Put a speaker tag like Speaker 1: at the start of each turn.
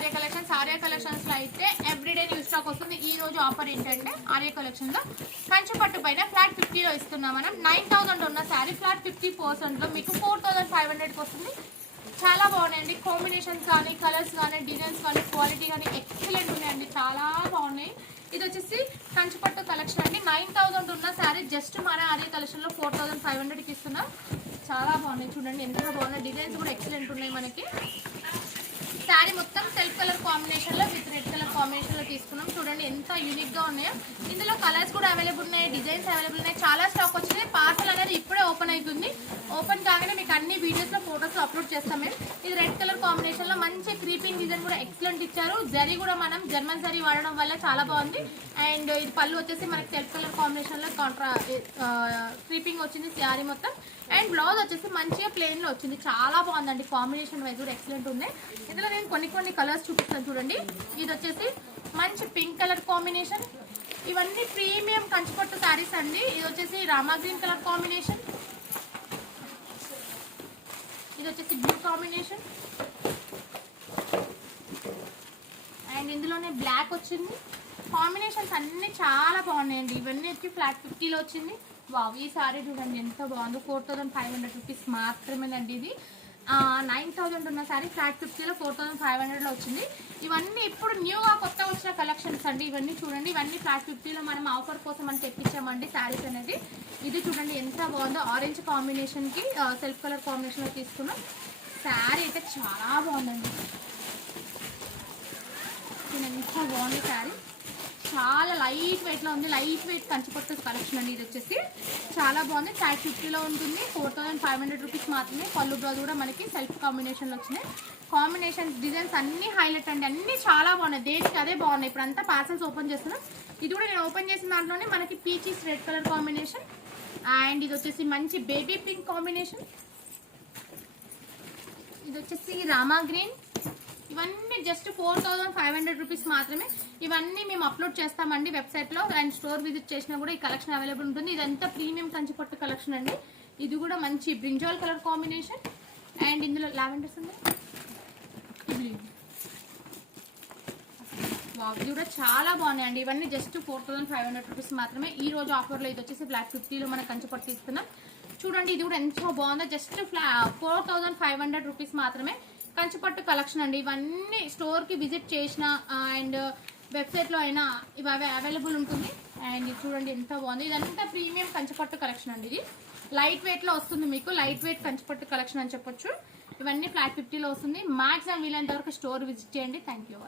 Speaker 1: Arya collections. Arya కలెక్షన్స్లో అయితే everyday new stock వస్తుంది. ఈ రోజు ఆఫర్ ఏంటంటే ఆర్య కలెక్షన్లో కంచి పట్టు పైన ఫ్లాట్ ఫిఫ్టీలో ఇస్తున్నాం మనం. నైన్ థౌసండ్ ఉన్న శారీ ఫ్లాట్ ఫిఫ్టీ పర్సెంట్లో మీకు ఫోర్ థౌసండ్ ఫైవ్ హండ్రెడ్కి వస్తుంది. చాలా బాగున్నాయండి. కాంబినేషన్స్ కానీ కలర్స్ కానీ డిజైన్స్ కానీ క్వాలిటీ కానీ ఎక్సలెంట్ ఉన్నాయండి. చాలా బాగున్నాయి. ఇది వచ్చేసి కంచిపట్టు కలెక్షన్ అండి. నైన్ థౌసండ్ ఉన్న శారీ జస్ట్ మన ఆర్య కలెక్షన్లో ఫోర్ థౌసండ్ ఫైవ్ హండ్రెడ్కి ఇస్తున్నాం. చాలా బాగున్నాయి. చూడండి ఎంత బాగున్నాయి. డిజైన్స్ కూడా ఎక్సలెంట్ ఉన్నాయి మనకి. శారీ మొత్తం సెల్ఫ్ కలర్ కాంబినేషన్లో విత్ రెడ్ కలర్ కాంబినేషన్లో తీసుకున్నాం. చూడండి ఎంత యూనిక్గా ఉన్నాయో. ఇందులో కలర్స్ కూడా అవైలబుల్ ఉన్నాయి డిజైన్స్ అవైలబుల్ ఉన్నాయి. చాలా స్టాక్ వచ్చినాయి పార్సల్ అనేది ఇప్పుడే ఓపెన్ అవుతుంది ఓపెన్ కాగానే మీకు అన్ని వీడియోస్లో ఫోటోస్ అప్లోడ్ చేస్తాం మేము. ఇది రెడ్ కలర్ కాంబినేషన్లో మంచి క్రీపింగ్ డిజైన్ కూడా ఎక్సలెంట్ ఇచ్చారు. జరీ కూడా మనం జర్మన్ జరీ వాడడం వల్ల చాలా బాగుంది. అండ్ ఇది పళ్ళు వచ్చేసి మనకి తెలుపు కలర్ కాంబినేషన్లో కాంట్రా క్రీపింగ్ వచ్చింది శారీ మొత్తం. అండ్ బ్లౌజ్ వచ్చేసి మంచిగా ప్లెయిన్లో వచ్చింది. చాలా బాగుందండి. కాంబినేషన్ వైజ్ కూడా ఎక్సలెంట్ ఉంది. ఇందులో నేను కొన్ని కొన్ని కలర్స్ చూపిస్తాను చూడండి. ఇది వచ్చేసి మంచి పింక్ కలర్ కాంబినేషన్ ఇవన్నీ ప్రీమియం కంచిపట్టు శారీస్ అండి. ఇది వచ్చేసి రామా గ్రీన్ కలర్ కాంబినేషన్ ఇది వచ్చేసి బ్లూ కాంబినేషన్ అండ్ ఇందులోనే బ్లాక్ వచ్చింది. కాంబినేషన్స్ అన్ని చాలా బాగున్నాయండి. ఇవన్నీ వచ్చి ఫ్లాట్ ఫిఫ్టీలో వచ్చింది. వావ్ ఈ సారీ చూడండి ఎంత బాగుందో. Four thousand five hundred rupees మాత్రమేనండి ఇది. నైన్ థౌజండ్ ఉన్న సారీ ఫ్లాట్ ఫిఫ్టీలో ఫోర్ థౌసండ్ ఫైవ్ హండ్రెడ్లో వచ్చింది. ఇవన్నీ ఇప్పుడు న్యూగా కొత్త వచ్చిన కలెక్షన్స్ అండి. ఇవన్నీ చూడండి. ఇవన్నీ ఫ్లాట్ ఫిఫ్టీలో మనం ఆఫర్ కోసం అని తెప్పించామండి శారీస్ అనేది. ఇది చూడండి ఎంత బాగుందో. ఆరెంజ్ కాంబినేషన్కి సెల్ఫ్ కలర్ కాంబినేషన్లో తీసుకున్నాం శారీ అయితే చాలా బాగుందండి. ఎంత బాగుంది శారీ చాలా లైట్ వెయిట్లో ఉంది. లైట్ వెయిట్ కంచిపట్టు కలెక్షన్ అండి. ఇది వచ్చేసి చాలా బాగుంది. ఫైవ్ ఫిఫ్టీలో ఉంటుంది. Four thousand five hundred rupees మాత్రమే. పళ్ళు బ్లౌజ్ కూడా మనకి సెల్ఫ్ కాంబినేషన్లో వచ్చినాయి. కాంబినేషన్ డిజైన్స్ అన్నీ హైలైట్ అండి. అన్నీ చాలా బాగున్నాయి. దేనికి అదే బాగున్నాయి. ఇప్పుడు అంతా పార్సల్స్ ఓపెన్ చేస్తున్నాం. ఇది కూడా నేను ఓపెన్ చేసిన దాంట్లోనే మనకి peaches red colour combination and ఇది వచ్చేసి మంచి బేబీ పింక్ కాంబినేషన్ ఇది వచ్చేసి రామా గ్రీన్ ఇవన్నీ just four thousand five hundred rupees మాత్రమే. ఇవన్నీ మేము అప్లోడ్ చేస్తామండి వెబ్సైట్లో అండ్ స్టోర్ విజిట్ చేసినా కూడా ఈ కలెక్షన్ అవైలబుల్ ఉంటుంది. ఇదంతా ప్రీమియం కంచిపట్టు కలెక్షన్ అండి. ఇది కూడా మంచి బ్రింజాల్ కలర్ కాంబినేషన్ అండ్ ఇందులో లావెండర్స్ ఉంది. ఇది. వావ్, ఇది కూడా చాలా బాగున్నాయండి. ఇవన్నీ just four thousand five hundred rupees మాత్రమే. ఈ రోజు ఆఫర్లో ఇది వచ్చేసి బ్లాక్ ఫిఫ్టీలో మనం కంచిపట్టు ఇస్తున్నాం చూడండి ఇది కూడా ఎంతో బాగుందో. Just ఫ్లా four thousand five hundred rupees మాత్రమే. కంచిపట్టు కలెక్షన్ అండి. ఇవన్నీ స్టోర్కి విజిట్ చేసిన అండ్ వెబ్సైట్లో అయినా ఇవి అవి అవైలబుల్ ఉంటుంది. అండ్ ఇది చూడండి ఎంత బాగుంది. ఇదంతా ప్రీమియం కంచిపట్టు కలెక్షన్ అండి ఇది. లైట్ వెయిట్లో వస్తుంది మీకు. లైట్ వెయిట్ కంచిపట్టు కలెక్షన్ అని చెప్పొచ్చు. ఇవన్నీ ఫ్లాట్ ఫిఫ్టీలో వస్తుంది. మ్యాక్సిమం వీలైనంత వరకు స్టోర్ విజిట్ చేయండి. Thank you